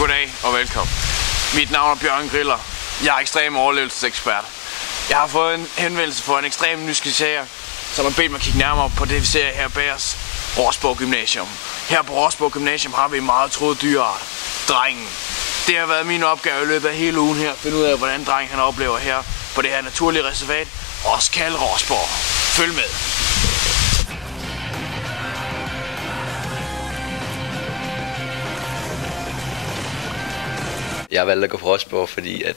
Goddag og velkommen. Mit navn er Bjørn Griller. Jeg er ekstrem overlevelsesekspert. Jeg har fået en henvendelse fra en ekstrem nysgerrig, som har bedt mig kigge nærmere på det, vi ser her bag os. Rorsborg Gymnasium. Her på Rorsborg Gymnasium har vi en meget troet dyreart. Drengen. Det har været min opgave i løbet af hele ugen her at finde ud af, hvordan drengen han oplever her på det her naturlige reservat, også kaldet Rorsborg. Følg med. Jeg har valgt at gå på Rorsborg, fordi at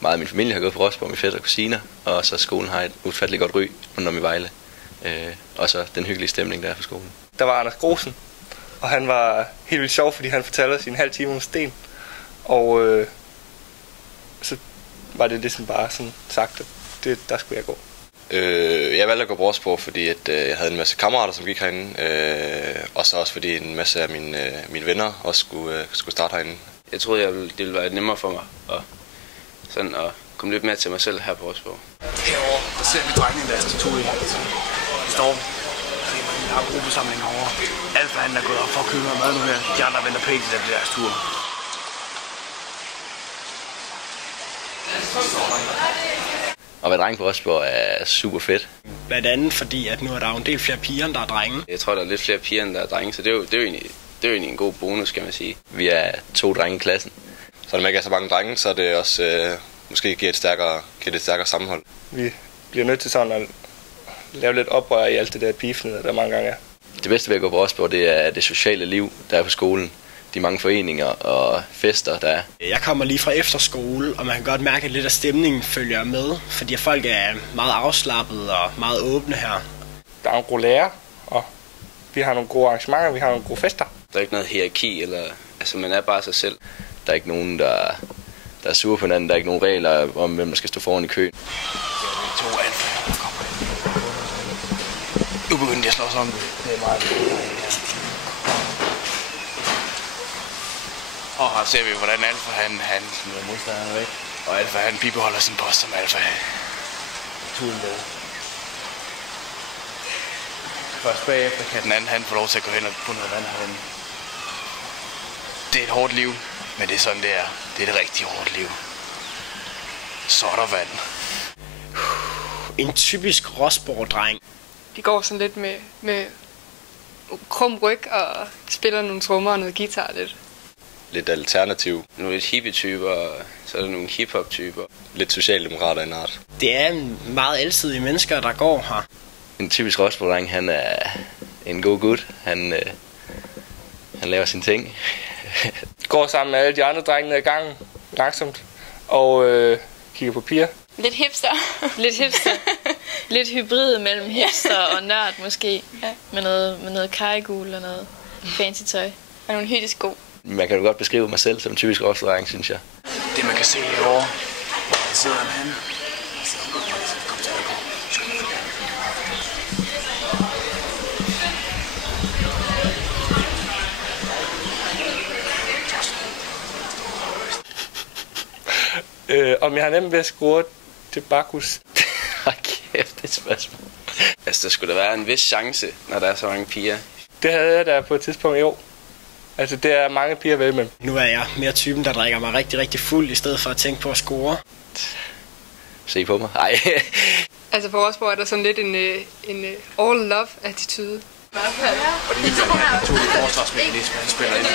meget af min familie har gået på Rorsborg, min fætter og kusiner, og så skolen har et ufatteligt godt ry rundt om i Vejle. Og så den hyggelige stemning, der er på skolen. Der var Anders Grosen, og han var helt vildt sjov, fordi han fortalte os i en halv time om sten. Og så var det ligesom bare sådan sagt, at der skulle jeg gå. Jeg valgte at gå på Rorsborg, fordi at, jeg havde en masse kammerater, som gik herinde. Og så også fordi en masse af mine venner også skulle starte herinde. Jeg troede, det ville være nemmere for mig at komme lidt mere til mig selv her på Rorsborg. Herovre, der ser vi drengene deres tattoo i. De står. Vi har gruppesamling herovre. Alfa han er gået op for at købe noget mad nu her. De andre venter pænt til deres tur. Og være dreng på Rorsborg er super fedt. Blandt andet fordi, at nu er der jo en del flere piger, end der er drenge. Jeg tror, der er lidt flere piger, end der er drenge, så det er jo egentlig en god bonus, kan man sige. Vi er 2 drenge i klassen. Så når man ikke er så mange drenge, så er det også måske giver et stærkere sammenhold. Vi bliver nødt til sådan at lave lidt oprør i alt det der beefnede, der mange gange er. Det bedste ved at gå på Rorsborg, det er det sociale liv, der er på skolen. De mange foreninger og fester, der er. Jeg kommer lige fra efterskole, og man kan godt mærke, at lidt af stemningen følger med, fordi folk er meget afslappet og meget åbne her. Der er nogle gode lærere, og vi har nogle gode arrangementer, vi har nogle gode fester. Der er ikke noget hierarki, man er bare sig selv. Der er ikke nogen, der er sure på hinanden. Der er ikke nogen regler om, hvem der skal stå foran i køen. Nu begynder de at slå sig om det. Det er meget Og her ser vi, hvordan Alfa han smider modstanderne væk. Og Alfa han bibeholder sin post som Alfa. Tuden med. Først bagefter kan den anden han få lov til at gå hen og få noget vand herinde. Det er et hårdt liv, men det er sådan det er. Det er et rigtig hårdt liv. Så er der vand. En typisk Rorsborg-dreng. De går sådan lidt med krum ryg og spiller nogle trommer og noget guitar lidt. Lidt alternativ. Nogle lidt hippie-typer, og så er der nogle hip-hop-typer. Lidt socialdemokrater en art. Det er meget alsidige mennesker, der går her. En typisk Rorsborg-dreng, han er en god gut. Han laver sine ting. Går sammen med alle de andre drengene i gangen, langsomt, og kigger på piger. Lidt hipster. Lidt hipster. Lidt hybrid mellem hipster og nørd måske. Ja. Med noget kajegul og noget fancy tøj. Og nogle hyttesko. Man kan jo godt beskrive mig selv som en typisk Rorsborg-dreng, synes jeg. Det man kan se herovre, der sidder han henne. Om jeg har nemt ved at score til Bacchus. Kæft, det er et spørgsmål. Altså, der skulle da være en vis chance, når der er så mange piger. Det havde jeg da på et tidspunkt i år. Altså, det er mange piger vel med. Nu er jeg mere typen, der drikker mig rigtig, rigtig fuld, i stedet for at tænke på at score. Se på mig. Ej. Altså på Rorsborg er der sådan lidt en all-love-attitude. Og det er en naturlig forsvarsmekanisme, han spiller ind.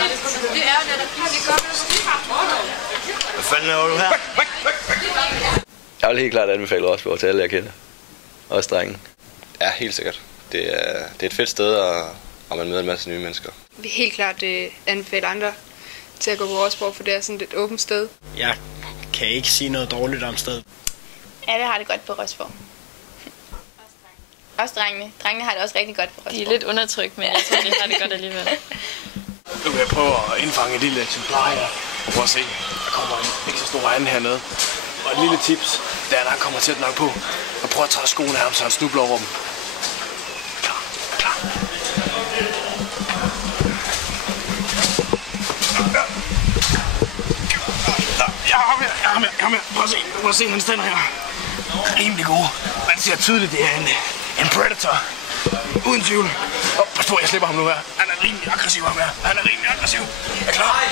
Hvad fanden laver du her? Jeg vil helt klart anbefale Rorsborg til alle, jeg kender. Også drengen. Ja, helt sikkert. Det er et fedt sted, og man møder en masse nye mennesker. Vi helt klart anbefaler andre til at gå på Rorsborg, for det er sådan et åbent sted. Jeg kan ikke sige noget dårligt om stedet. Alle har det godt på Rorsborg. Også drengene. Drengene har det også rigtig godt på Rorsborg. De er lidt undertrykt, men jeg tror, de har det godt alligevel. Nu vil jeg prøve at indfange et lille eksemplar her. Prøv at se, der kommer en ikke så stor anden hernede. Og et lille tips, der når han kommer tæt nok på. Og prøv at træde skoene af ham, så han snubler over dem. Klar. Jeg har med. Prøv at se, han stænder her. Rimelig gode. Man ser tydeligt, det er en predator. Uden tvivl. Pas på, jeg slipper ham nu her. Han er rimelig aggressiv ham her. Er klar?